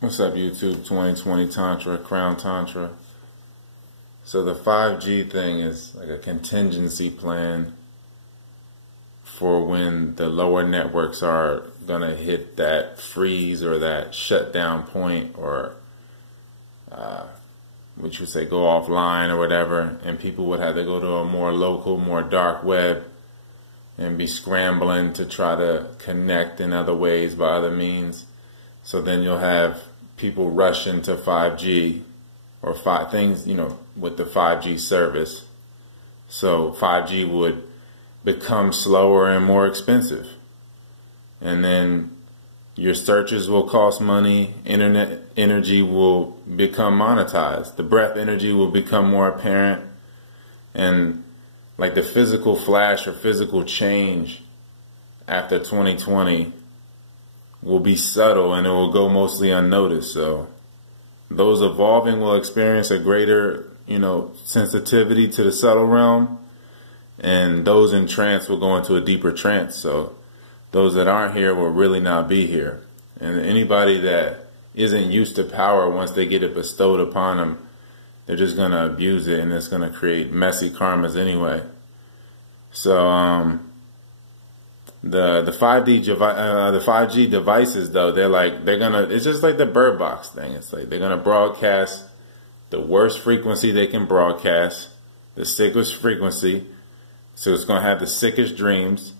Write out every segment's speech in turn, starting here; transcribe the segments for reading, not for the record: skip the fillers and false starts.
What's up, YouTube? 2020 Tantra, Crown Tantra. So the 5G thing is like a contingency plan for when the lower networks are going to hit that freeze or that shutdown point, or which would say go offline or whatever, and people would have to go to a more local, more dark web and be scrambling to try to connect in other ways by other means. So then you'll have people rush into 5G or things, with the 5G service. So 5G would become slower and more expensive. And then your searches will cost money, internet energy will become monetized, the breath energy will become more apparent, and like the physical flash or physical change after 2020 will be subtle and it will go mostly unnoticed. So those evolving will experience a greater, sensitivity to the subtle realm, and those in trance will go into a deeper trance. So those that aren't here will really not be here. And anybody that isn't used to power, once they get it bestowed upon them, they're just going to abuse it, and it's going to create messy karmas anyway. So the 5G devices, though, it's just like the Bird Box thing. It's like they're gonna broadcast the worst frequency they can broadcast, the sickest frequency. So it's gonna have the sickest dreams,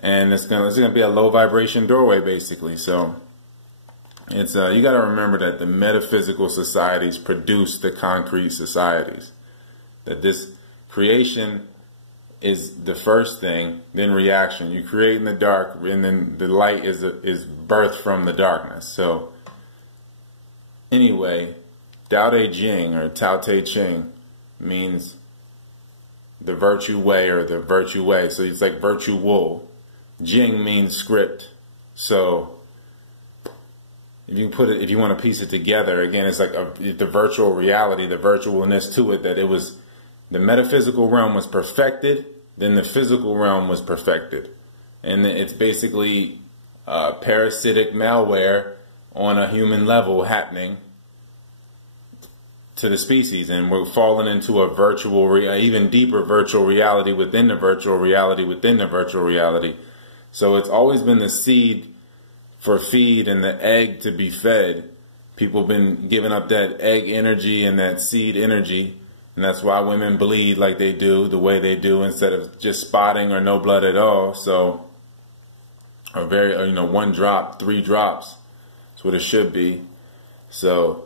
and it's gonna be a low vibration doorway, basically. So it's you got to remember that the metaphysical societies produce the concrete societies. That this creation is the first thing, then reaction. You create in the dark, and then the light is birthed from the darkness. So anyway, Tao Te Ching or Tao Te Ching means the virtue way or the virtue way. So it's like virtue wool. Jing means script. So if you want to piece it together, again, it's like the virtual reality, the virtualness to it, that it was. The metaphysical realm was perfected, then the physical realm was perfected. And it's basically parasitic malware on a human level happening to the species. And we're falling into a even deeper virtual reality within the virtual reality within the virtual reality. So it's always been the seed for feed and the egg to be fed. People have been giving up that egg energy and that seed energy. And that's why women bleed like they do, the way they do, instead of just spotting or no blood at all. So, or 1 drop, 3 drops. That's what it should be. So,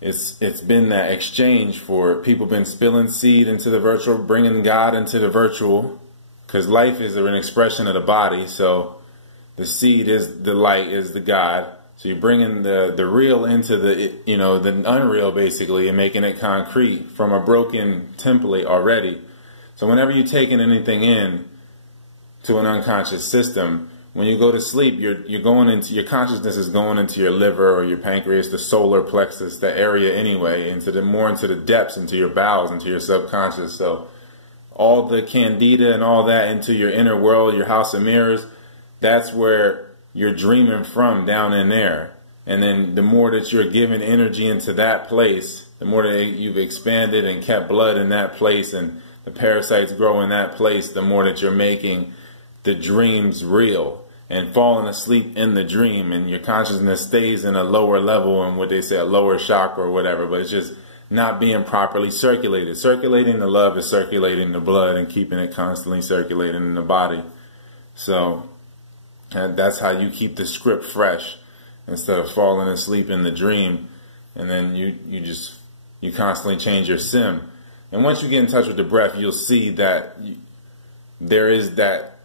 it's been that exchange for people been spilling seed into the virtual, bringing God into the virtual, because life is an expression of the body. So, the seed is the light, is the God. So you're bringing the real into the unreal, basically, and making it concrete from a broken template already. So whenever you're taking anything in to an unconscious system, when you go to sleep, you're going into your consciousness is going into your liver or your pancreas, the solar plexus, the area anyway, into the depths, into your bowels, into your subconscious. So all the candida and all that into your inner world, your house of mirrors, that's where you're dreaming from, down in there. And then the more that you're giving energy into that place, the more that you've expanded and kept blood in that place, and the parasites grow in that place, the more that you're making the dreams real and falling asleep in the dream, and your consciousness stays in a lower level, and what they say, a lower chakra or whatever, but it's just not being properly circulated. Circulating the love is circulating the blood and keeping it constantly circulating in the body. So, and that's how you keep the script fresh, instead of falling asleep in the dream, and then you constantly change your sim. And once you get in touch with the breath, you'll see that there is that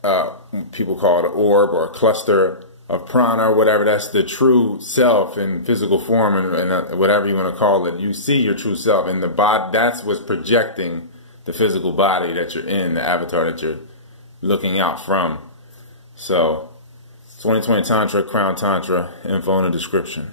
people call it an orb or a cluster of prana or whatever. That's the true self in physical form, and whatever you want to call it. You see your true self in the body. That's what's projecting the physical body that you're in, the avatar that you're looking out from. So 2020 Tantra, Crown Tantra, info in the description.